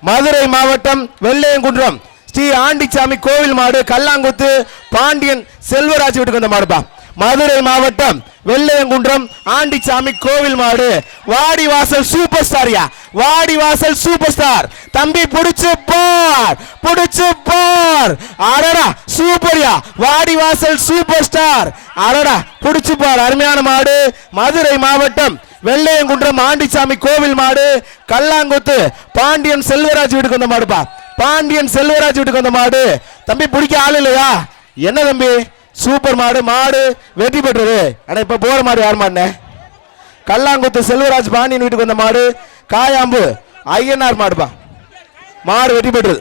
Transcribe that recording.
மதுரை மாவட்டம் வெள்ளையங்குன்றம். ஸ்ரீ ஆண்டிச்சாமி கோவில் மாடு கல்லாங்குத்து பாண்டியன் செல்வராஜ் வீட்டுக்கு வந்த மாடுப்பா. மதுரை மாவட்டம் வெள்ளையங்குன்றம் ஆண்டிச்சாமி கோவில் மாடு. வாடிவாசல் சூப்பர் ஸ்டார்யா வாடிவாசல் சூப்பர் ஸ்டார் தம்பி புடிச்சு பார். புடிச்சு பார். அடடா சூப்பர்யா. வாடிவாசல் சூப்பர் ஸ்டார் அடடா புடிச்சு பார். அருமையான மாடு. மதுரை மாவட்டம் வெள்ளையங்குன்றம் ஆண்டிச்சாமி கோவில் மாடு கல்லாங்குத்து பாண்டியன் செல்வராஜ் வீட்டுக்கு வந்த மாடுப்பா. பாண்டியன் செல்வராஜ் வீட்டுக்கு வந்த மாடு. தம்பி பிடிக்க ஆள் இல்லையா? என்ன தம்பி? சூப்பர் மாடு மாடு வெற்றி பெற்றது. ஆனா இப்ப போற மாடு யார் மாடுனே? கல்லாங்குத்து செல்வராஜ் பாண்டியன் வீட்டுக்கு வந்த மாடு காயாம்பு ஐயனார் மாடுப்பா. மாடு வெற்றி பெற்றது.